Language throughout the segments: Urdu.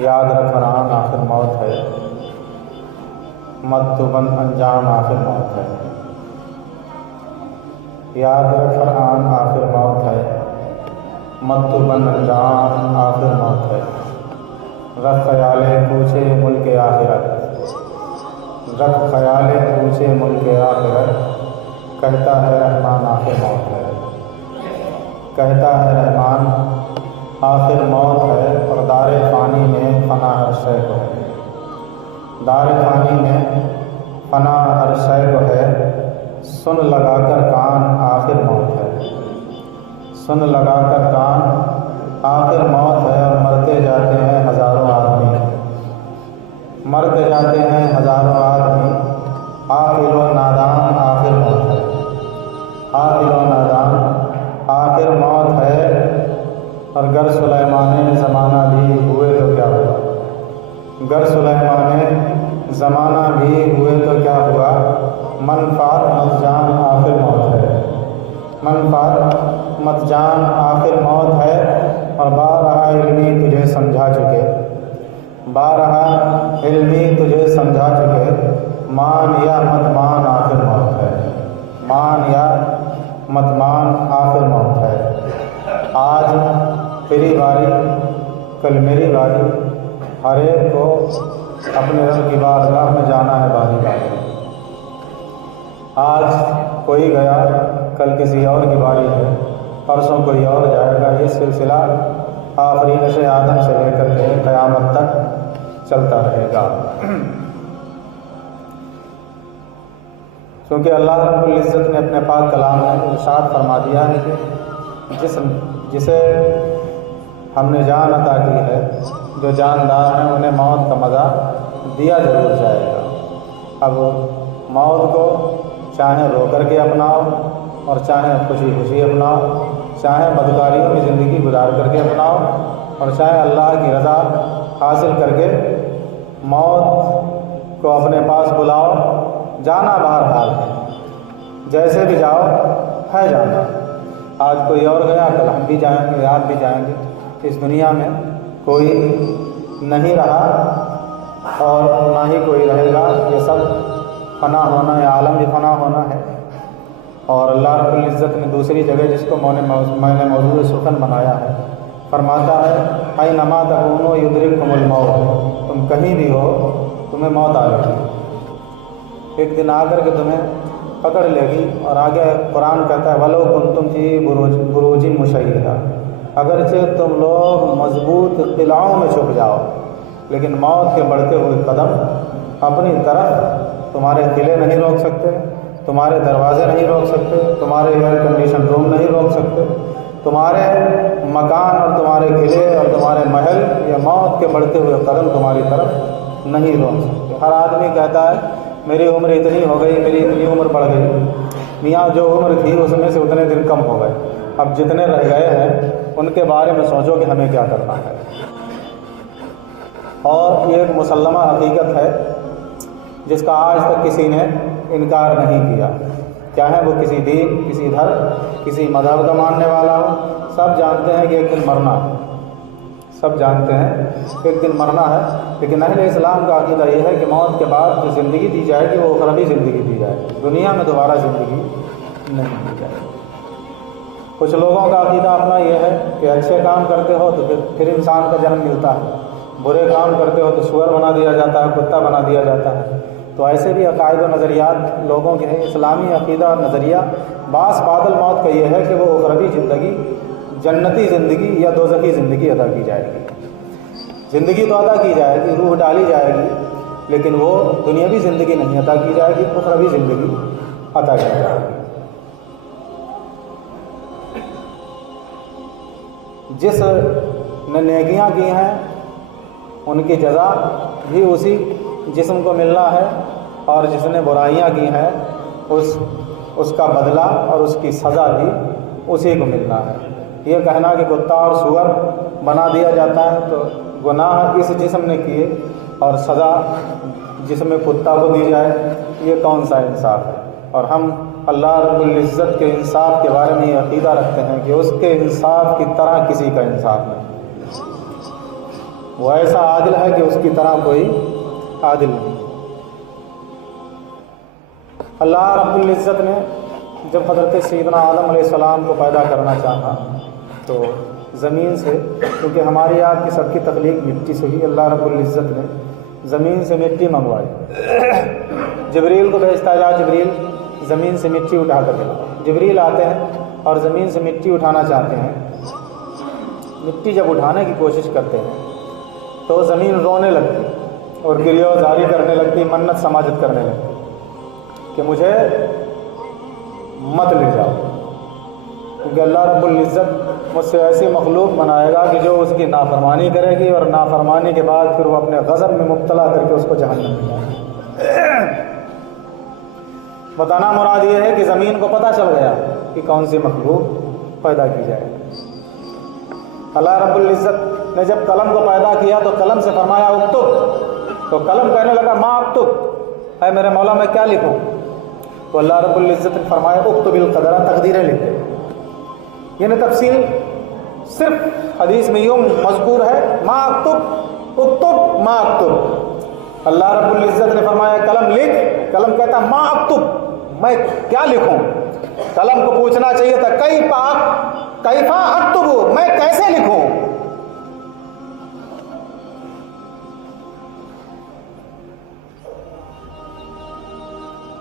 یاد رکھ فرحان آخر موت ہے، مت تو بند انجام آخر موت ہے۔ یاد رکھ فرحان آخر موت ہے، مت تو بند انجام آخر موت ہے۔ رکھ خیال پوچھے ملک آخرت، رکھ خیال پوچھے ملک آخرت، کہتا ہے رحمان آخر موت ہے، کہتا ہے رحمان آخر موت ہے۔ اور دار فانی میں فنا ہر شے کو ہے، دار فانی میں فنا ہر شے کو ہے، سن لگا کر کان آخر موت ہے، سن لگا کر کان آخر موت ہے۔ اور مرتے جاتے ہیں ہزاروں آدمی، مرتے جاتے ہیں ہزاروں آدمی، عاقل و نادان آخر موت ہے، عاقل و نادان آخر موت ہے۔ اور گر سلیمان زمانہ بھی ہوئے تو کیا ہوا، گر سلیمان زمانہ بھی ہوئے تو کیا ہوا، منفعت مت جان آخر موت ہے، منفعت مت جان آخر موت ہے۔ اور بارہا علمی تجھے سمجھا چکے، بارہا علمی تجھے سمجھا چکے، مان یا مت مان آخر موت ہے، مان یا مت مان آخر موت ہے۔ آج تیری باری کل میری باری، ہر ایک کو اپنے رب کی بارگاہ میں جانا ہے باری باری۔ آج کوئی گیا کل کسی اور کی باری ہے، پرسوں کوئی اور جائے گا۔ یہ سلسلہ آفرینش آدم سے لے کر کے قیامت تک چلتا رہے گا۔ کیونکہ اللہ رب العزت نے اپنے پاک کلام میں ارشاد فرما دیا ہے کہ جسے ہم نے جان عطا کی ہے، جو جاندار ہیں انہیں موت کا مزہ دیا ضرور جائے گا۔ اب موت کو چاہے رو کر کے اپناؤ اور چاہے خوشی خوشی اپناؤ، چاہے بدکاریوں میں زندگی گزار کر کے اپناؤ اور چاہے اللہ کی رضا حاصل کر کے موت کو اپنے پاس بلاؤ، جانا بہرحال ہے، جیسے بھی جاؤ ہے جانا۔ آج کوئی اور گیا کل ہم بھی جائیں گے، آپ بھی جائیں گے۔ اس دنیا میں کوئی نہیں رہا اور نہ ہی کوئی رہے گا، یہ سب فنا ہونا ہے، عالم بھی فنا ہونا ہے۔ اور اللہ رب العزت نے دوسری جگہ جس کو میں نے موضوع سخن بنایا ہے، فرماتا ہے اینما تکونوا یدرککم الموت، تم کہیں بھی ہو تمہیں موت آ جائے گی، ایک دن آ کر کے تمہیں پکڑ لے گی۔ اور آگے قرآن کہتا ہے وَلَوْ كُنْتُمْ فِي بُرُوجٍ مُشَيَّدَةٍ، اگرچہ تم لوگ مضبوط قلعوں میں چھپ جاؤ، لیکن موت کے بڑھتے ہوئے قدم اپنی طرف تمہارے قلعے نہیں روک سکتے، تمہارے دروازے نہیں روک سکتے، تمہارے ایئر کنڈیشن روم نہیں روک سکتے، تمہارے مکان اور تمہارے قلعے اور تمہارے محل یا موت کے بڑھتے ہوئے قدم تمہاری طرف نہیں روک سکتے۔ ہر آدمی کہتا ہے میری عمر اتنی ہو گئی، میری اتنی عمر بڑھ گئی۔ میاں جو عمر تھی اس میں سے اتنے دن کم ہو گئے، اب جتنے رہ گئے ہیں ان کے بارے میں سوچو کہ ہمیں کیا کرنا ہے۔ اور یہ ایک مسلمہ حقیقت ہے جس کا آج تک کسی نے انکار نہیں کیا، چاہے وہ کسی دین، کسی دھرم، کسی مذہب کا ماننے والا ہو، سب جانتے ہیں کہ ایک دن مرنا ہے، سب جانتے ہیں ایک دن مرنا ہے۔ لیکن اہل اسلام کا عقیدہ یہ ہے کہ موت کے بعد جو زندگی دی جائے گی وہ اخروی زندگی دی جائے گی، دنیا میں دوبارہ زندگی نہیں دی جائے گی۔ کچھ لوگوں کا عقیدہ اپنا یہ ہے کہ اچھے کام کرتے ہو تو پھر انسان کا جنم ملتا ہے، برے کام کرتے ہو تو سور بنا دیا جاتا ہے، کتا بنا دیا جاتا ہے۔ تو ایسے بھی عقائد و نظریات لوگوں کے ہیں۔ اسلامی عقیدہ اور نظریہ باس بادل موت کا یہ ہے کہ وہ اخروی زندگی، جنتی زندگی یا دوزخی زندگی ادا کی جائے گی۔ زندگی تو ادا کی جائے گی، روح ڈالی جائے گی، لیکن وہ دنیاوی زندگی نہیں عطا کی جائے گی، اخروی زندگی عطا کی جائے گی۔ جس نے نیکیاں کی ہیں ان کی جزا بھی اسی جسم کو ملنا ہے، اور جس نے برائیاں کی ہیں اس کا بدلہ اور اس کی سزا بھی اسی کو ملنا ہے۔ یہ کہنا کہ کتا اور سور بنا دیا جاتا ہے تو گناہ اس جسم نے کیے اور سزا جسم کتا کو دی جائے، یہ کون سا انصاف ہے؟ اور ہم اللہ رب العزت کے انصاف کے بارے میں یہ عقیدہ رکھتے ہیں کہ اس کے انصاف کی طرح کسی کا انصاف نہیں، وہ ایسا عادل ہے کہ اس کی طرح کوئی عادل نہیں۔ اللہ رب العزت نے جب حضرت سیدنا آدم علیہ السلام کو پیدا کرنا چاہا تو زمین سے، کیونکہ ہماری آپ کی سب کی تخلیق مٹی سے ہوئی، اللہ رب العزت نے زمین سے مٹی منگوائی، جبریل کو بھیجتا ہے، جا جبریل زمین سے مٹی اٹھا کر لاؤ۔ جبریل آتے ہیں اور زمین سے مٹی اٹھانا چاہتے ہیں۔ مٹی جب اٹھانے کی کوشش کرتے ہیں تو زمین رونے لگتی اور گریہ زاری کرنے لگتی، منت سماجت کرنے لگتی کہ مجھے مت لے جاؤ، کیونکہ اللہ رب العزت مجھ سے ایسی مخلوق بنائے گا کہ جو اس کی نافرمانی کرے گی، اور نافرمانی کے بعد پھر وہ اپنے غضب میں مبتلا کر کے اس کو جہنم میں جائے۔ بتانا مراد یہ ہے کہ زمین کو پتہ چل گیا کہ کون سی مخلوق پیدا کی جائے۔ اللہ رب العزت نے جب قلم کو پیدا کیا تو قلم سے فرمایا اکتب، تو قلم کہنے لگا ما اکتب، اے میرے مولا میں کیا لکھوں؟ تو اللہ رب العزت نے فرمایا اکتب القدر، تقدیریں لکھ دے۔ یعنی تفصیل صرف حدیث میں یوں مذکور ہے ما اکتب، اکتب ما اکتب۔ اللہ رب العزت نے فرمایا قلم لکھ، قلم کہتا ما اکتب، میں کیا لکھوں؟ قلم کو پوچھنا چاہیے تھا کیفا اکتب، میں کیسے لکھوں؟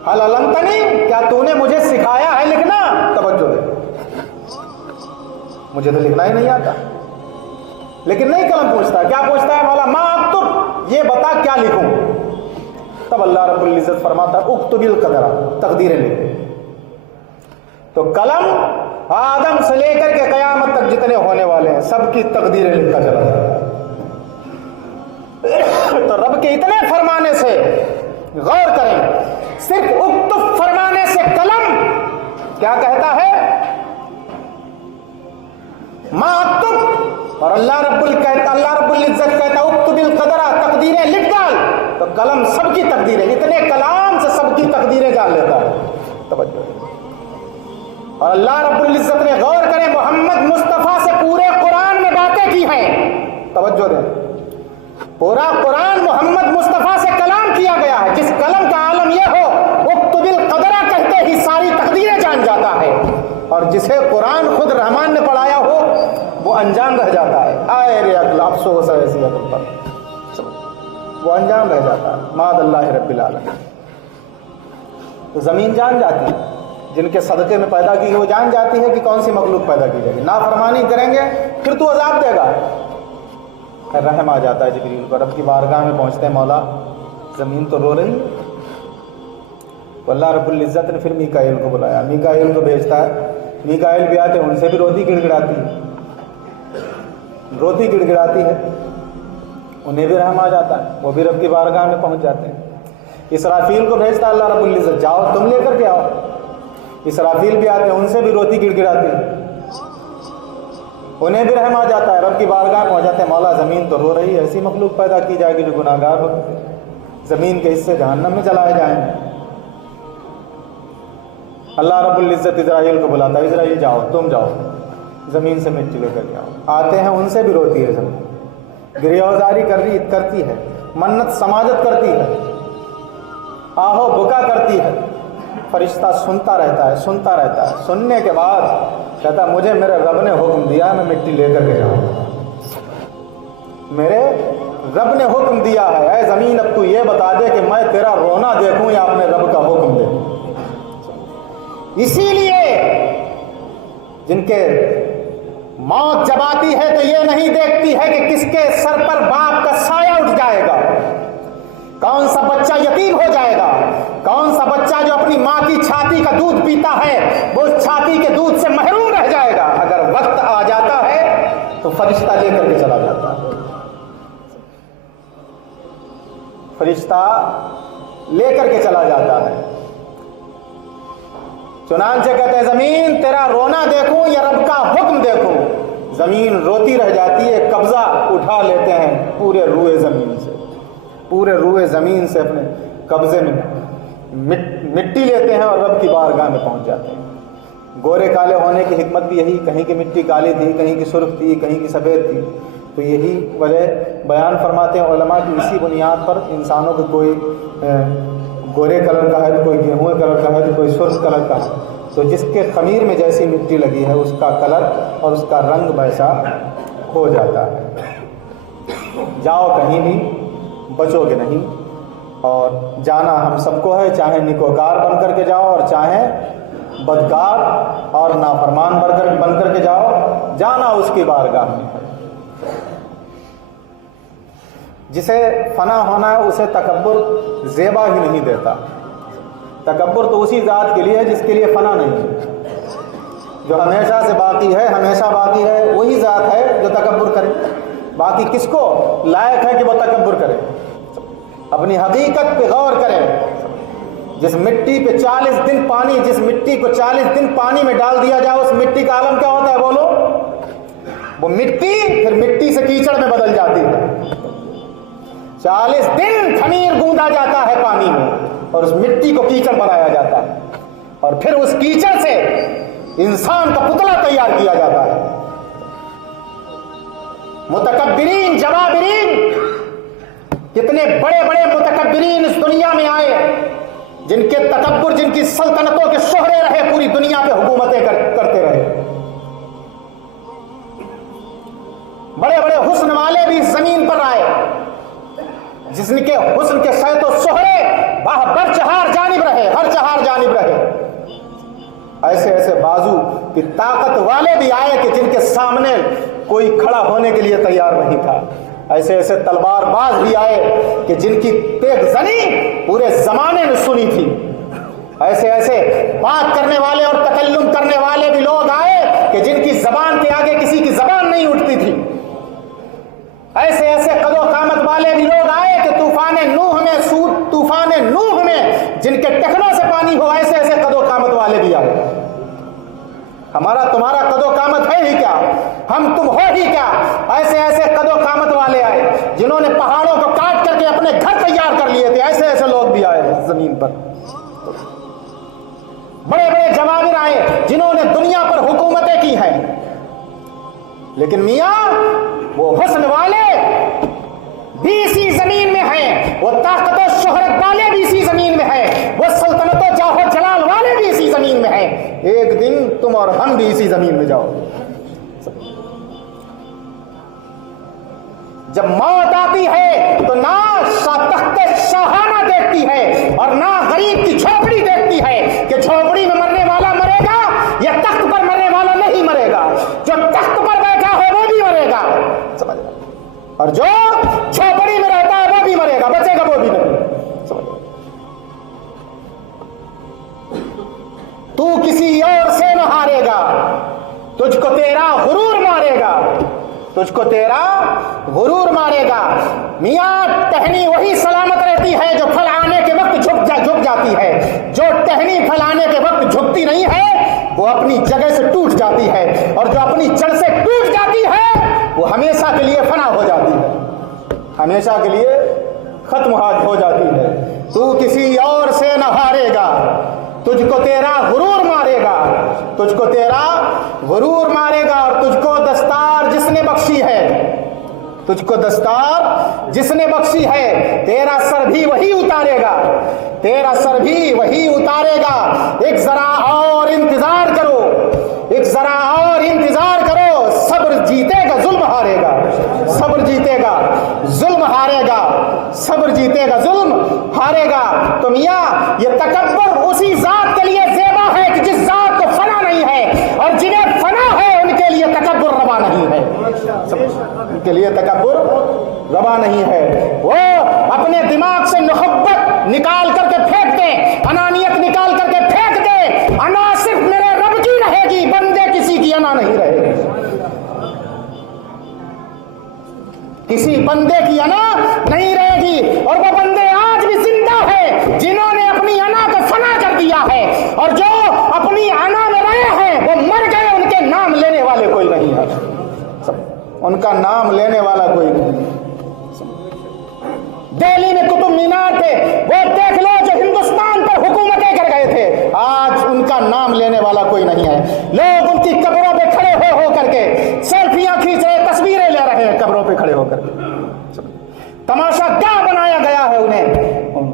حل علمتنی، کیا تو نے مجھے سکھایا ہے لکھنا؟ توجہ دے، مجھے تو لکھنا ہی نہیں آتا۔ لیکن نہیں قلم پوچھتا، کیا پوچھتا ہے مولا ما اکتب، یہ بتا کیا لکھوں؟ تب اللہ رب العزت فرماتا اکتب القدر، تقدیریں لکھ۔ تو قلم آدم سے لے کر کے قیامت تک جتنے ہونے والے ہیں سب کی تقدیریں لکھتا چلا جاتا ہے۔ تو رب کے اتنے فرمانے سے غور کریں، صرف اکتب فرمانے سے قلم کیا کہتا ہے؟ ما اکتب، اور اللہ رب العزت کہتا اکتب القدر، تقدیریں لکھ ڈال۔ تو قلم سب کی تقدیریں، اتنے کلام سے سب کی تقدیریں جان لیتا ہے۔ توجہ۔ اور اللہ رب العزت نے غور کریں محمد مصطفیٰ سے پورے قرآن میں باتیں کی ہیں۔ توجہ دیں، پورا قرآن محمد مصطفیٰ سے کلام کیا گیا ہے۔ جس قلم کا عالم یہ ہو اکتب القدر کہتے ہی ساری تقدیریں جان جاتا ہے، اور جسے قرآن خود رحمان نے پڑھایا ہو وہ انجام رہ جاتا ہے۔ آئے رے عقل، افسوس ہے ایسی عقل پر، وہ انجام رہ جاتا ہے۔ معاذ اللہ رب العالمین۔ تو زمین جان جاتی ہے، جن کے صدقے میں پیدا کی وہ جان جاتی ہے کہ کون سی مخلوق پیدا کی جائے گی۔ نافرمانی کریں گے پھر تو عذاب دے گا۔ رحم آ جاتا ہے جبریل کو، رب کی بارگاہ میں پہنچتے ہیں، مولا زمین تو رو رہی ہے۔ تو اللہ رب العزت نے پھر میکائیل کو بلایا، میکائیل کو بھیجتا ہے، میکائیل بھی آتے ہیں، ان سے بھی روتی گڑ گڑاتی ہے، انہیں بھی رحم آ جاتا ہے، وہ بھی رب کی بارگاہ میں پہنچ جاتے ہیں۔ اسرافیل کو بھیجتا ہے اللہ رب العزت، جاؤ تم لے کر کے آؤ۔ اسرافیل بھی آتے ہیں، ان سے بھی روتی گڑ گڑاتی ہے، انہیں بھی رحم آ جاتا ہے، رب کی بارگاہ پہنچ جاتے ہیں، مولا زمین تو رو رہی ہے، ایسی مخلوق پیدا کی جائے گی جو گناہگار ہو، زمین کے حصے جہنم میں جلائے جائیں گے۔ اللہ رب العزت اسرائیل کو بلاتا ہے، اسرائیل جاؤ، تم جاؤ زمین سے مٹی لے کر کے آؤ۔ آتے ہیں، ان سے بھی روتی ہے زمین، گریہوزاری کرتی ہے، منت سماجت کرتی ہے، آہو بکا کرتی ہے۔ فرشتہ سنتا رہتا ہے، سننے کے بعد کہتا مجھے میرے رب نے حکم دیا میں مٹی لے کر کے جاؤں، میرے رب نے حکم دیا ہے، اے زمین اب تو یہ بتا دے کہ میں تیرا رونا دیکھوں یا اپنے رب کا حکم دیکھوں۔ اسی لیے جن کے موت جب آتی ہے تو یہ نہیں دیکھتی ہے کہ کس کے سر پر باپ کا سایہ اٹھ جائے گا، کون سا بچہ یتیم ہو جائے گا، کون سا بچہ جو اپنی ماں کی چھاتی کا دودھ پیتا ہے وہ چھاتی کے دودھ سے محروم رہ جائے گا۔ اگر وقت آ جاتا ہے تو فرشتہ لے کر کے چلا جاتا ہے، فرشتہ لے کر کے چلا جاتا ہے۔ چنانچہ کہتے ہیں زمین تیرا رونا دیکھوں یا رب کا حکم دیکھوں؟ زمین روتی رہ جاتی ہے، قبضہ اٹھا لیتے ہیں پورے روئے زمین سے اپنے قبضے میں مٹی لیتے ہیں اور رب کی بارگاہ میں پہنچ جاتے ہیں۔ گورے کالے ہونے کی حکمت بھی یہی، کہیں کی مٹی کالی تھی، کہیں کی سرخ تھی، کہیں کی سفید تھی، تو تو یہی وجہ بیان فرماتے ہیں علماء کی اسی بنیاد پر انسانوں کو کوئی گورے کلر کا ہے تو کوئی گیہوں کلر کا ہے تو کوئی سرخ کلر کا ہے، تو جس کے خمیر میں جیسی مٹی لگی ہے اس کا کلر اور اس کا رنگ ویسا ہو جاتا ہے۔ جاؤ کہیں بھی بچو گے نہیں، اور جانا ہم سب کو ہے، چاہے نیکوکار بن کر کے جاؤ اور چاہے بدکار اور نافرمان بن کر کے جاؤ، جانا اس کی بارگاہ میں ہے۔ جسے فنا ہونا ہے اسے تکبر زیبا ہی نہیں دیتا۔ تکبر تو اسی ذات کے لیے ہے جس کے لیے فنا نہیں ہے، جو ہمیشہ سے باقی ہے، ہمیشہ باقی ہے، وہی ذات ہے جو تکبر کرے۔ باقی کس کو لائق ہے کہ وہ تکبر کرے؟ اپنی حقیقت پہ غور کرے۔ جس مٹی پہ 40 دن پانی، جس مٹی کو 40 دن پانی میں ڈال دیا جائے، اس مٹی کا عالم کیا ہوتا ہے بولو؟ وہ مٹی پھر مٹی سے کیچڑ میں بدل جاتی ہے۔ 40 دن خمیر گوندا جاتا ہے پانی میں اور اس مٹی کو کیچڑ بنایا جاتا ہے، اور پھر اس کیچڑ سے انسان کا پتلا تیار کیا جاتا ہے۔ متکبرین، جبابرین، کتنے بڑے بڑے متکبرین اس دنیا میں آئے جن کے تکبر، جن کی سلطنتوں کے شہرے رہے، پوری دنیا پہ حکومتیں کرتے رہے۔ بڑے بڑے حسن والے بھی اس زمین پر آئے جس کے حسن کے صیت و شہرے بر چہار جانب رہے، ہر چہار جانب رہے۔ ایسے ایسے بازو کی طاقت والے بھی آئے کہ جن کے سامنے کوئی کھڑا ہونے کے لیے تیار نہیں تھا۔ ایسے ایسے تلوار باز بھی آئے کہ جن کی تیغ زنی پورے زمانے نے سنی تھی۔ ایسے ایسے بات کرنے والے اور تکلم کرنے والے بھی لوگ آئے کہ جن کی زبان کے آگے کسی کی زبان نہیں اٹھتی تھی۔ ایسے ایسے قد و قامت والے بھی لوگ آئے کہ طوفان نوح میں جن کے ٹخنوں سے پانی ہو، ایسے ایسے قد و قامت والے بھی آئے۔ ہمارا تمہارا قد و قامت ہے ہی کیا؟ ہم تم ہو ہی کیا؟ ایسے ایسے قد و قامت والے آئے جنہوں نے پہاڑوں کو کاٹ کر کے اپنے گھر تیار کر لیے تھے۔ ایسے ایسے لوگ بھی آئے زمین پر۔ بڑے بڑے جوابر آئے جنہوں نے دنیا پر حکومتیں کی ہیں، لیکن میاں وہ حسن والے بھی اسی زمین میں ہیں، وہ طاقت و شہرت والے بھی اسی زمین میں ہیں، وہ سلطنت و جاہ و جلال والے بھی اسی زمین میں ہیں۔ ایک دن تم اور ہم بھی اسی زمین میں جاؤ۔ جب موت آتی ہے تو نہ تخت شاہانہ دیکھتی ہے اور نہ غریب کی جھوپڑی دیکھتی ہے کہ جھوپڑی میں مرنے والا مرے گا یا تخت پر مرنے والا نہیں مرے گا۔ جو تخت پر بیٹھا ہے وہ بھی مرے گا، سمجھ گا، اور جو جھوپڑی میں رہتا ہے وہ بھی مرے گا، بچے گا وہ بھی نہیں، سمجھ گا۔ تو کسی اور سے نہ ہارے گا، تجھ کو تیرا غرور مارے گا، تجھ کو تیرا غرور مارے گا۔ میاں ٹہنی وہی سلامت رہتی ہے جو پھل آنے کے وقت جھک جاتی ہے، جو ٹہنی پھل آنے کے وقت جھکتی نہیں ہے وہ اپنی جگہ سے ٹوٹ جاتی ہے، اور جو اپنی جڑ سے ٹوٹ جاتی ہے وہ ہمیشہ کے لیے فنا ہو جاتی ہے، ہمیشہ کے لیے ختم ہو جاتی ہے۔ تو کسی اور سے نہ ہارے گا، تجھ کو تیرا غرور مارے گا، تجھ کو تیرا غرور مارے گا، اور تجھ کو دستار جس نے بخشی ہے، تجھ کو دستار جس نے بخشی ہے، تیرا سر بھی وہی اتارے گا، تیرا سر بھی وہی اتارے گا۔ ایک ذرا اور انتظار کرو، ایک ذرا اور انتظار کرو، صبر جیتے گا ظلم ہارے گا، صبر جیتے گا ظلم ہارے گا، صبر جیتے گا ظلم ہارے گا۔ تو میاں یہ تکبر اسی ذات کے لیے زیبا ہے کہ جس ذات کو فنا نہیں ہے، اور جنہیں فنا ہے ان کے لیے تکبر روا نہیں ہے، ان کے لیے تکبر روا نہیں ہے۔ وہ اپنے دماغ سے محبت نکال کر کے پھینک دیں، انانیت نکال کر کے پھینک دیں۔ انا صرف میرے رب کی رہے گی، بندے کسی کی انا نہیں رہے گی، کسی بندے کی انا نہیں رہے گی۔ اور وہ بندے آج بھی زندہ ہیں جنہوں نے اپنی انا کو فنا کر دیا ہے، اور جو اپنی انا میں رہے ہیں وہ مر گئے، ان کے نام لینے والے کوئی نہیں ہے، ان کا نام لینے والا کوئی نہیں۔ دہلی میں قطب مینار تھے، وہ دیکھ لو جو ہندوستان پر حکومتیں کر گئے تھے، آج ان کا نام لینے والا کوئی نہیں ہے۔ لوگ ان کی قبروں پہ کھڑے ہو کر کے سیلفیاں کھینچ رہے، تصویریں لے رہے ہیں قبروں پہ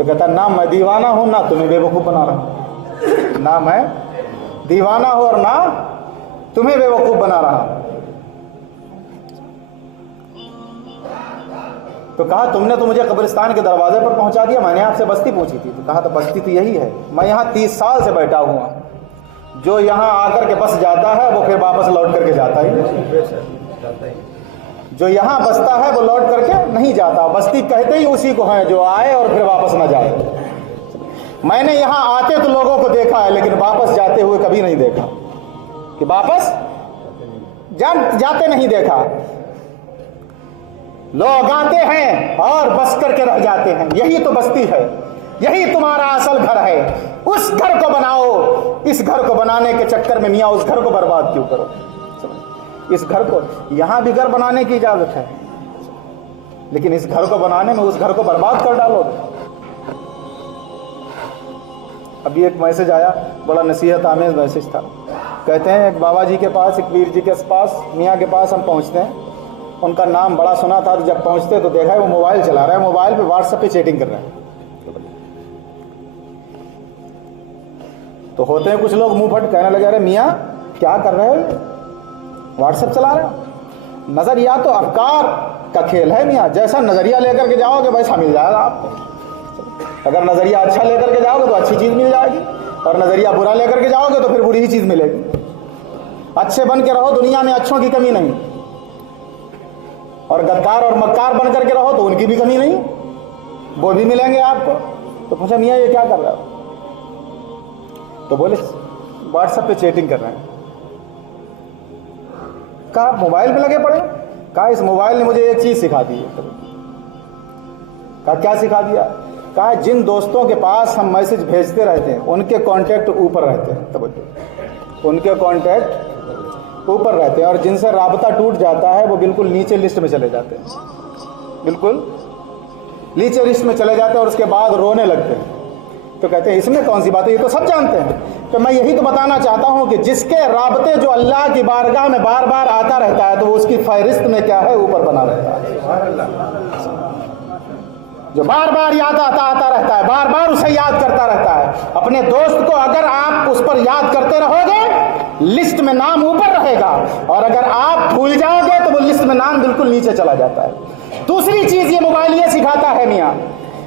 تو کہتا نہ میں دیوانہ ہوں نہ تمہیں بیوقوف بنا رہا ہوں، نہ میں دیوانہ ہوں اور نہ تمہیں بیوقوف بنا رہا ہوں۔ تو کہا تم نے تو مجھے قبرستان کے دروازے پر پہنچا دیا، میں نے آپ سے بستی پوچھی تھی۔ تو کہا تو بستی تو یہی ہے، میں یہاں 30 سال سے بیٹھا ہوا ہوں، جو یہاں آ کر کے بس جاتا ہے وہ پھر واپس لوٹ کر کے جاتا ہی نہیں، جو یہاں بستا ہے وہ لوٹ کر کے نہیں جاتا، بستی کہتے ہی اسی کو ہے جو آئے اور پھر واپس نہ جائے۔ میں نے یہاں آتے تو لوگوں کو دیکھا ہے لیکن واپس جاتے ہوئے کبھی نہیں دیکھا، کہ واپس جاتے نہیں دیکھا۔ لوگ آتے ہیں اور بس کر کے رہ جاتے ہیں، یہی تو بستی ہے، یہی تمہارا اصل گھر ہے، اس گھر کو بناؤ۔ اس گھر کو بنانے کے چکر میں میاں اس گھر کو برباد کیوں کرو؟ اس گھر کو، یہاں بھی گھر بنانے کی اجازت ہے لیکن اس گھر کو بنانے میں اس گھر کو برباد کر ڈالو۔ ابھی ایک میسج آیا، بڑا نصیحت آمیز میسج تھا، کہتے ہیں ایک بابا جی کے پاس، ایک پیر جی کے پاس، میاں کے پاس ہم پہنچتے ہیں، ان کا نام بڑا سنا تھا، تو جب پہنچتے تو دیکھا ہے وہ موبائل چلا رہا ہے، موبائل پہ واٹس ایپ پہ چیٹنگ کر رہے ہیں۔ تو ہوتے ہیں کچھ لوگ منہ پھٹ، کہنے لگے ارے میاں کیا کر رہے ہو، واٹس ایپ چلا رہے ہو؟ نظریہ تو افکار کا کھیل ہے میاں، جیسا نظریہ لے کر کے جاؤ گے ویسا مل جائے گا آپ کو۔ اگر نظریہ اچھا لے کر کے جاؤ گے تو اچھی چیز مل جائے گی، اور نظریہ برا لے کر کے جاؤ گے تو پھر بری ہی چیز ملے گی۔ اچھے بن کے رہو، دنیا میں اچھوں کی کمی نہیں، اور غدار اور مکار بن کر کے رہو تو ان کی بھی کمی نہیں، وہ بھی ملیں گے آپ کو۔ تو پوچھا میاں یہ کیا کر رہا ہو؟ تو بولے واٹس ایپ پہ چیٹنگ کر رہے ہیں۔ کہا موبائل پہ لگے پڑے؟ کہا اس موبائل نے مجھے ایک چیز سکھا دی ہے۔ کہا کیا سکھا دیا؟ کہا جن دوستوں کے پاس ہم میسج بھیجتے رہتے ہیں ان کے کانٹیکٹ اوپر رہتے ہیں، توجہ، ان کے کانٹیکٹ اوپر رہتے ہیں، اور جن سے رابطہ ٹوٹ جاتا ہے وہ بالکل نیچے لسٹ میں چلے جاتے ہیں، بالکل نیچے لسٹ میں چلے جاتے ہیں، اور اس کے بعد رونے لگتے ہیں۔ تو کہتے ہیں اس میں کون سی بات ہے، یہ تو سب جانتے ہیں۔ تو میں یہی تو بتانا چاہتا ہوں کہ جس کے رابطے جو اللہ کی بارگاہ میں بار بار آتا رہتا ہے تو وہ اس کی فہرست میں کیا ہے، اوپر بنا رہتا ہے۔ جو بار بار یاد آتا رہتا ہے، بار بار اسے یاد کرتا رہتا ہے، اپنے دوست کو اگر آپ اس پر یاد کرتے رہو گے لسٹ میں نام اوپر رہے گا، اور اگر آپ بھول جاؤ گے تو وہ لسٹ میں نام بالکل نیچے چلا جاتا ہے۔ دوسری چیز یہ موبائل یہ سکھاتا ہے میاں،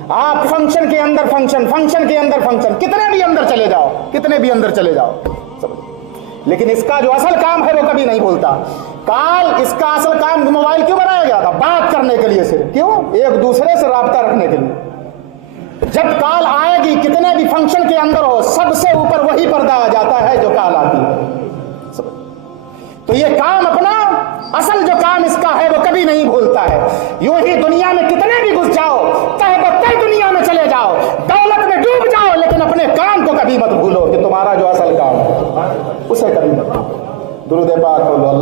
آپ فنکشن کے اندر فنکشن، فنکشن کے اندر فنکشن، کتنے بھی اندر چلے جاؤ، کتنے بھی اندر چلے جاؤ، لیکن اس کا جو اصل کام ہے وہ کبھی نہیں بھولتا۔ کال، اس کا اصل کام موبائل کیوں بنایا گیا تھا؟ بات کرنے کے لیے صرف، کیوں؟ ایک دوسرے سے رابطہ رکھنے کے لیے۔ جب کال آئے گی کتنے بھی فنکشن کے اندر ہو، سب سے اوپر وہی پردہ آ جاتا ہے جو کال آتی ہے۔ تو یہ کام اپنا اصل جو کام اس کا ہے وہ کبھی نہیں بھولتا ہے۔ یوں ہی دنیا میں کتنے بھی گھس جاؤ، تہ بتہ دنیا میں چلے جاؤ، دولت میں ڈوب جاؤ، لیکن اپنے کام کو کبھی مت بھولو کہ تمہارا جو اصل کام ہے اسے کبھی مت بھولو۔ درود پاک بولو اللہ